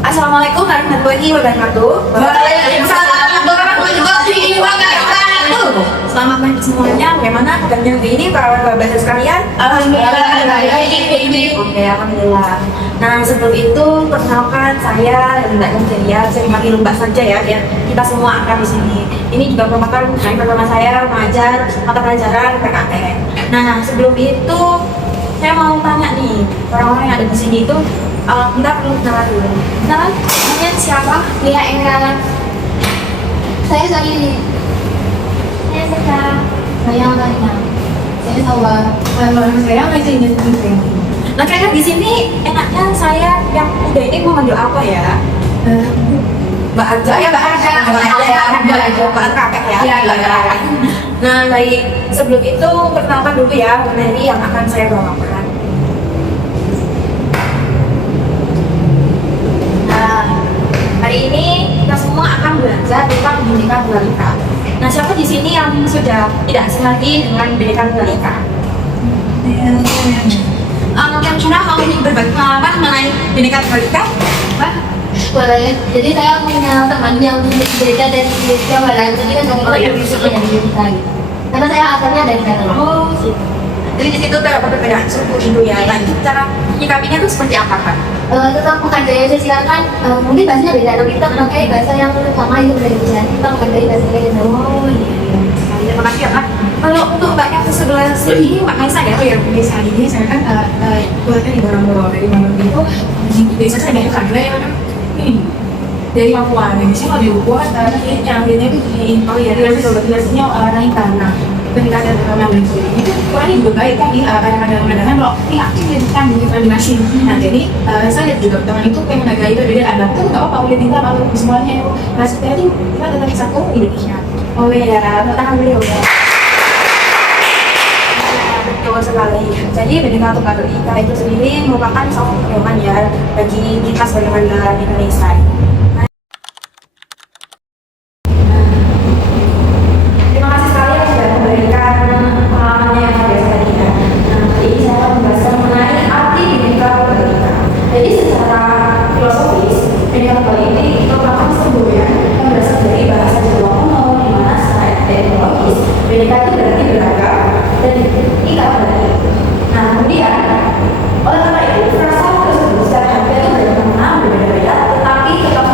Assalamualaikum warahmatullahi wabarakatuh. Waalaikumsalam warahmatullahi wabarakatuh. Selamat pagi semuanya. Bagaimana kabarnya hari ini para bahasa sekalian? Alhamdulillah baik. Oke, alhamdulillah. Nah, sebelum itu perkenalkan saya Mbak Nuria. Saya dipanggil Mbak saja ya, biar kita semua akrab di sini. Ini juga merupakan hari pertama saya mengajar mata pelajaran PKN. Nah, sebelum itu saya mau tanya nih, orang-orang yang ada di sini itu kita perlu kenalan dulu. Kenalan, namanya siapa? Lia Engra. Saya Sari. Saya Seka. Saya Alina. Saya Sawa. Saya masih ingin juga. Nah, kayaknya di sini enaknya saya yang udah ini mau manggil apa ya? Mbak Arja ya, Mbak Arja. Mbak Kakek ya. Iya, iya, iya. Nah, baik. Sebelum itu perkenalkan dulu ya materi yang akan saya bawakan. Nah, hari ini kita semua akan belajar tentang Bhinneka Tunggal Ika. Nah, siapa di sini yang sudah tidak asing lagi dengan Bhinneka Tunggal Ika? Yang sudah mau berbagi pengalaman mengenai Bhinneka Tunggal Ika? Boleh. Jadi saya punya teman yang beda dari Jawa Barat. Jadi kan dong yang suka dari kita gitu. Karena saya asalnya dari Barat. Oh, gitu. Jadi di situ terdapat perbedaan suku itu ya. Nah, cara menyikapinya itu seperti apa kan? Tentang menghargai saya silakan. Mungkin bahasanya beda. Tapi kita memakai bahasa yang sama itu dari Indonesia. Kita menghargai bahasa lain. Oh iya. Terima kasih ya Kak. Kalau untuk Mbak yang sebelah sini, Mbak Kaisa ya? Oh ya, desa ini saya kan keluarga di Borong dari Maluku itu desa saya banyak karena yang ini dari Papua. Nah, saya kalau di Papua yang dia itu di biasanya orang tanah ketika ada tanah itu kurangnya juga baik kan kadang-kadang kalau ini kan di nasi. Nah jadi saya lihat juga teman itu yang menjaga itu beda anak itu nggak apa-apa boleh tinggal kalau semuanya itu jadi kita tetap satu Indonesia. Oh iya, tahan beliau ya. Betul sekali. Jadi Bhinneka Tunggal Ika itu sendiri merupakan salah satu pedoman ya bagi kita sebagai warga Indonesia. Terima kasih sekali yang sudah memberikan pengalamannya yang luar biasa tadi ya. Nah, kali ini saya akan membahas mengenai arti Bhinneka Tunggal Ika. Jadi secara filosofis, Bhinneka Tunggal Ika itu merupakan semboyan yang berasal dari bahasa Jawa kuno, di mana secara etimologis Bhinneka itu berarti beragam dan Ika berarti. Nah, kemudian oleh karena itu frasa tersebut secara harfiah itu bermakna berbeda-beda, tetapi tetap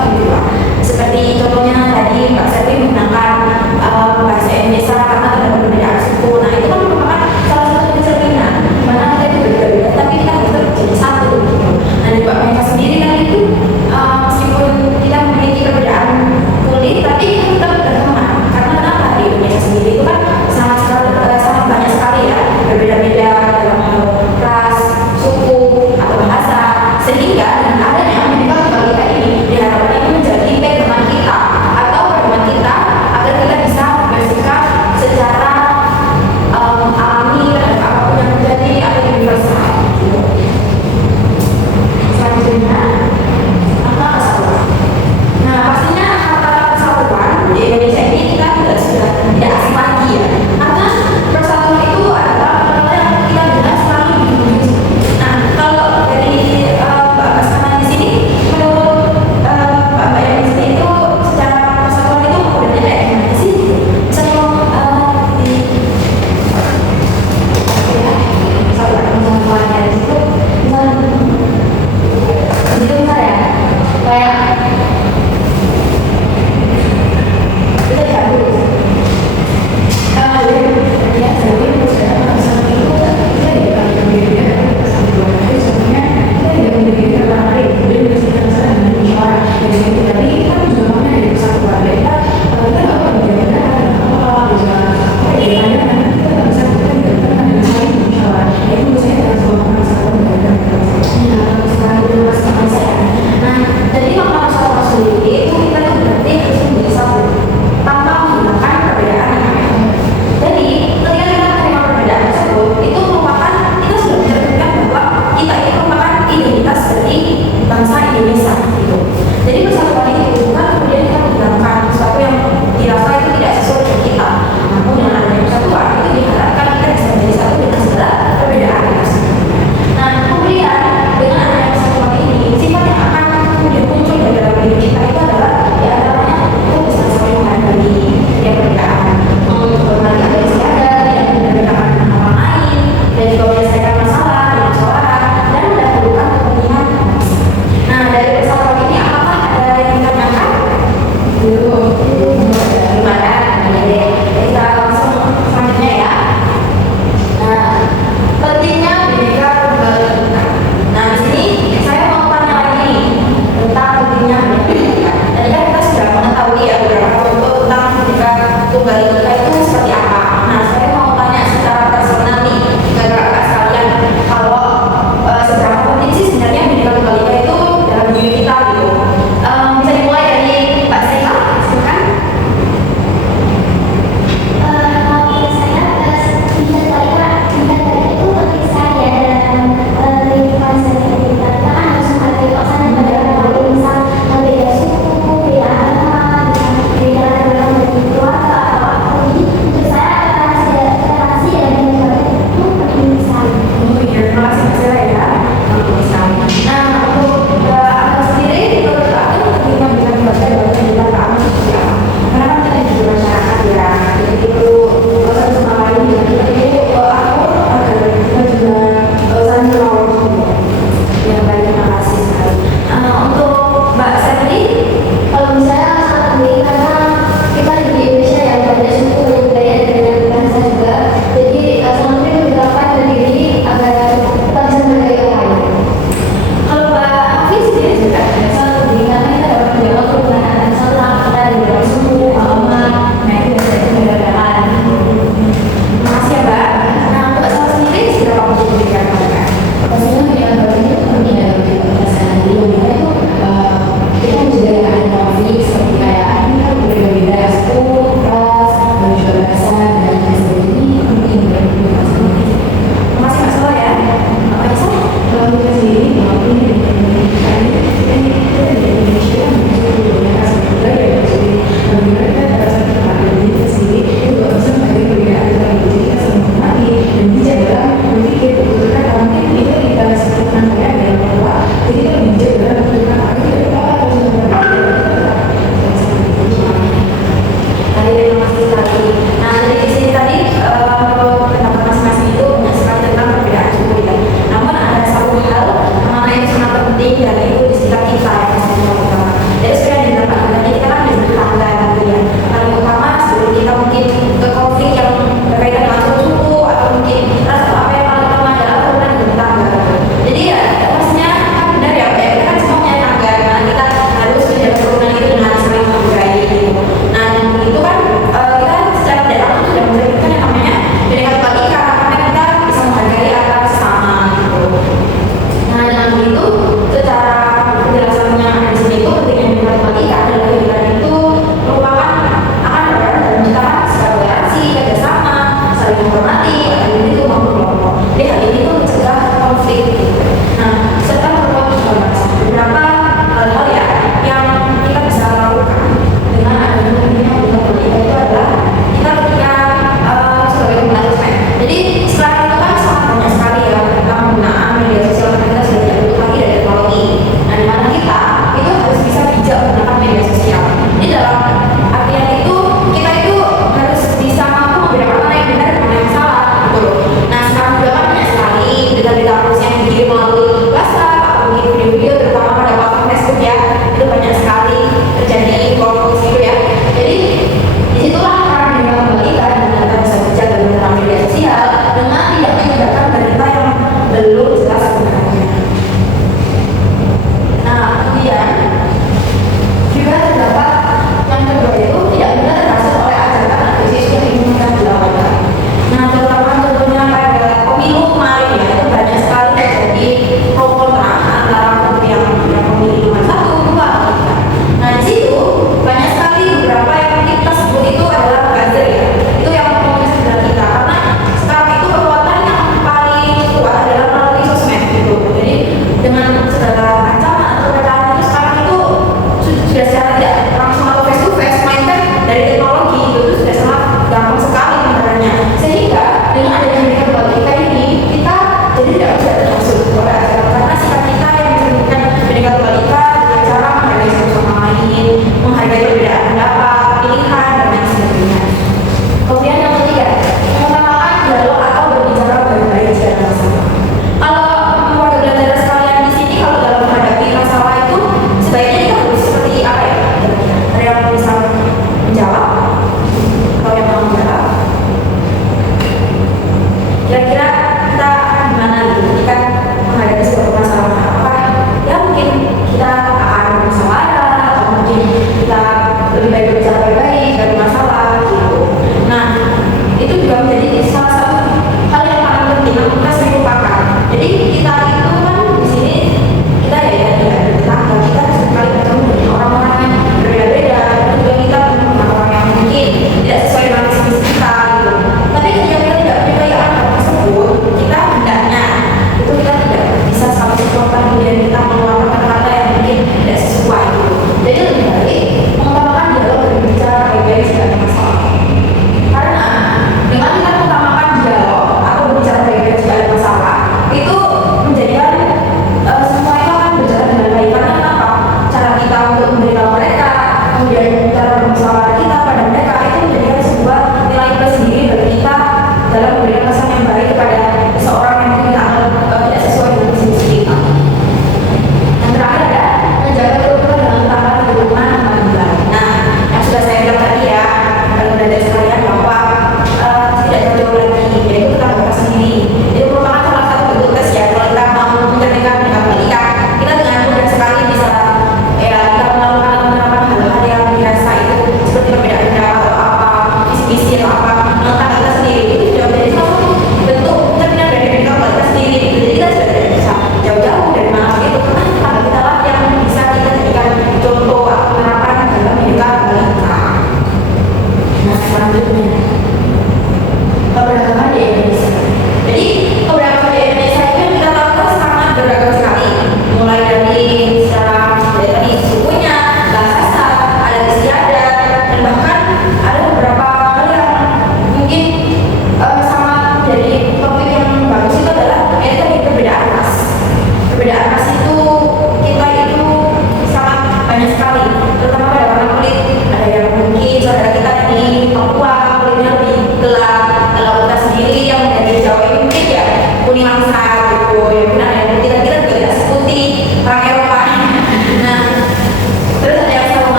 tunggal ika itu seperti apa? Nah, saya mau tanya secara personal nih ke kakak sekalian, kalau seberapa penting sih sebenarnya Bhinneka Tunggal Ika itu dalam diri kita gitu? Bisa dimulai dari Mbak Sheila, silakan. Kalau saya Bhinneka itu bagi saya dalam lingkungan sendiri. Kita kan harus menghargai pasangan berbeda, kalau misal beda suku, beda agama, beda dalam keluarga atau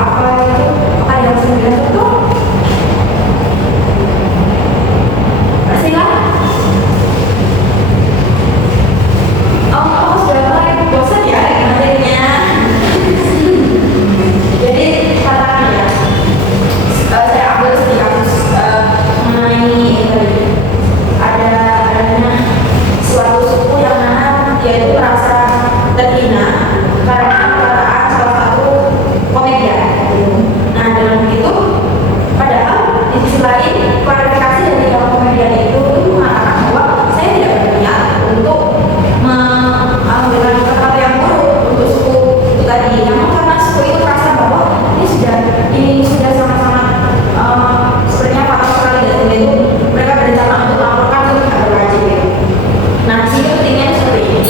apa itu ada yang sudah tutup silakan. Oh, sudah mulai bosan ya materinya. Jadi katakan ya, saya ambil sedikit kasus mengenai adanya suatu suku yang mana dia itu merasa terhina karena perkataan salah satu komedian gitu. Nah dalam itu padahal di sisi lain klarifikasi dari kaum komedian itu mengatakan bahwa saya tidak berniat untuk mengambil kata-kata yang buruk untuk suku itu tadi. Namun karena suku itu merasa bahwa ini sudah sangat-sangat sebenarnya fatal sekali dan sehingga itu mereka berencana untuk melaporkan ke pihak berwajib gitu. Nah di sini pentingnya seperti ini.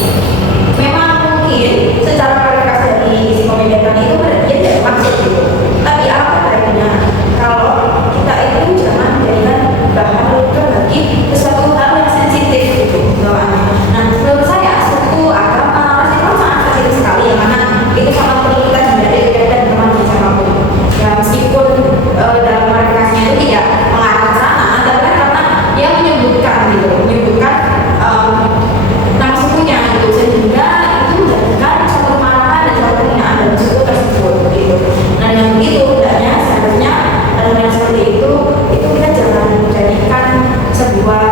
Memang mungkin secara klarifikasi dari si komedian tadi itu dia tidak maksud gitu. Tapi apa baiknya kalau kita itu jangan menjadikan bahan bagi sesuatu hal yang sensitif gitu bawaannya. Nah menurut saya suku agama ras itu sangat sensitif sekali yang mana itu sangat perlu kita hindari dan teman siapapun. Ya meskipun dalam klarifikasinya itu tidak mengarah ke sana, tapi kan karena dia menyebutkan nama sukunya gitu sehingga itu menjadikan suatu kemarahan dan suatu penghinaan dalam suku tersebut gitu. Nah dengan begitu hendaknya seharusnya dalam yang seperti itu kita jangan menjadikan sebuah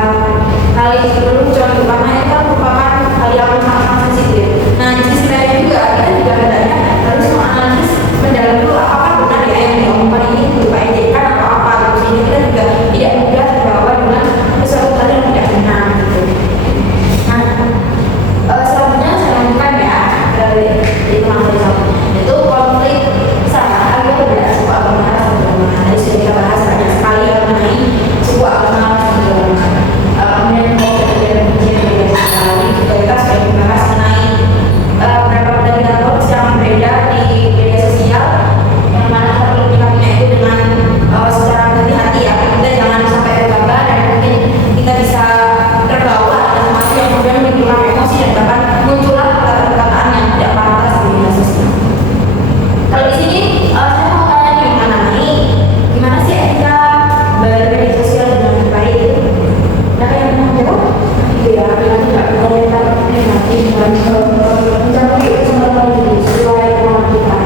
hal yang berlucuan karena itu kan merupakan hal yang sangat sensitif. Nah di sisi lain juga kita juga hendaknya harus menganalisis mendalam dulu apakah benar ya yang diomongkan ini berupa ejekan atau apa gitu. Sehingga kita juga tidak mudah terbawa dengan sesuatu hal yang tidak benar gitu. Nah selanjutnya saya lanjutkan ya dari materi itu konflik sama agak berbeda suku agama ras dan agama. Tadi sudah kita bahas banyak sekali mengenai suku agama ras dan agama. Kemudian kemudian berbeda sekali juga kita sudah membahas mengenai beberapa pendekatan yang beredar di media sosial yang mana kita perlu menyikapinya itu dengan secara hati-hati ya. Kita jangan sampai tergabah dan mungkin kita bisa terbawa dalam sesuatu yang kemudian menimbulkan emosi dan bahkan muncullah perkataan yang tidak pantas di media sosial. Kalau di sini saya mau tanya nih mengenai gimana sih etika bermedia sosial dengan baik itu? Nah yang mau jawab? Iya ya, kita tidak komentar negatif dan mencapai kesempatan sesuai dengan kita.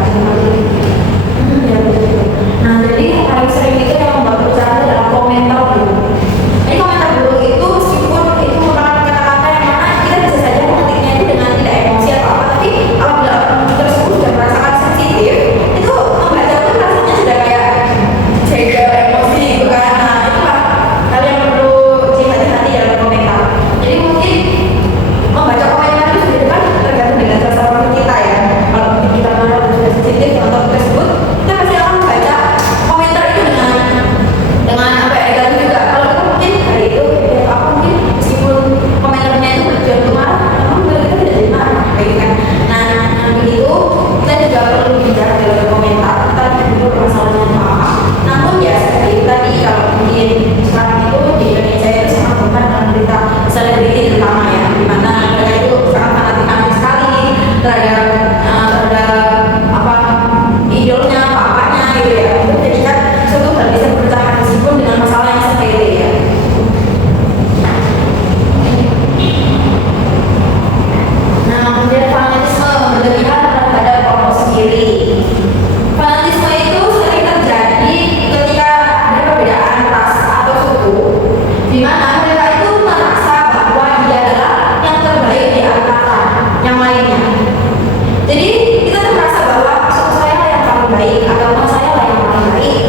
Nah jadi paling sering itu yang membuat bercanda adalah komentar buruk. Jadi komentar buruk itu meskipun itu merupakan kata-kata yang mana kita bisa saja mengetiknya itu dengan tidak emosi atau apa, tapi apabila orang tersebut sudah merasakan sensitif, itu membaca pun rasanya sudah kayak jaga emosi gitu kan. Nah itulah hal yang perlu hati-hati dalam komentar. Jadi mungkin membaca komentar itu sebenarnya kan tergantung dengan rasa orang kita ya. Kalau kita marah dan sudah sensitif dengan topik tersebut, kita pasti akan membaca komentar itu dengan apa ya negatif juga. Kalau kita mungkin hari itu aku mungkin meskipun komentarnya itu bertujuan untuk marah, namun kita tidak jadi marah kayak gitu kan. Nah begitu kita juga perlu bijak dalam berkomentar. Kita dulu permasalahannya apa. Namun ya seperti itu tadi, kalau mungkin sekarang itu di Indonesia itu sangat benar dengan berita selebriti terutama ya, di mana mereka itu sangat fanatik sekali terhadap apa idolnya, bapaknya gitu ya. Itu jadikan suatu hal bisa bertahan meskipun dengan masalah yang sepele ya. Nah kemudian fanatisme berlebihan terhadap kelompok sendiri. Fanatisme itu sering terjadi ketika ada perbedaan ras atau suku, di mana mereka itu merasa bahwa dia adalah yang terbaik di antara yang lainnya. Jadi kita merasa bahwa suku saya lah yang paling baik, agama saya lah yang paling baik.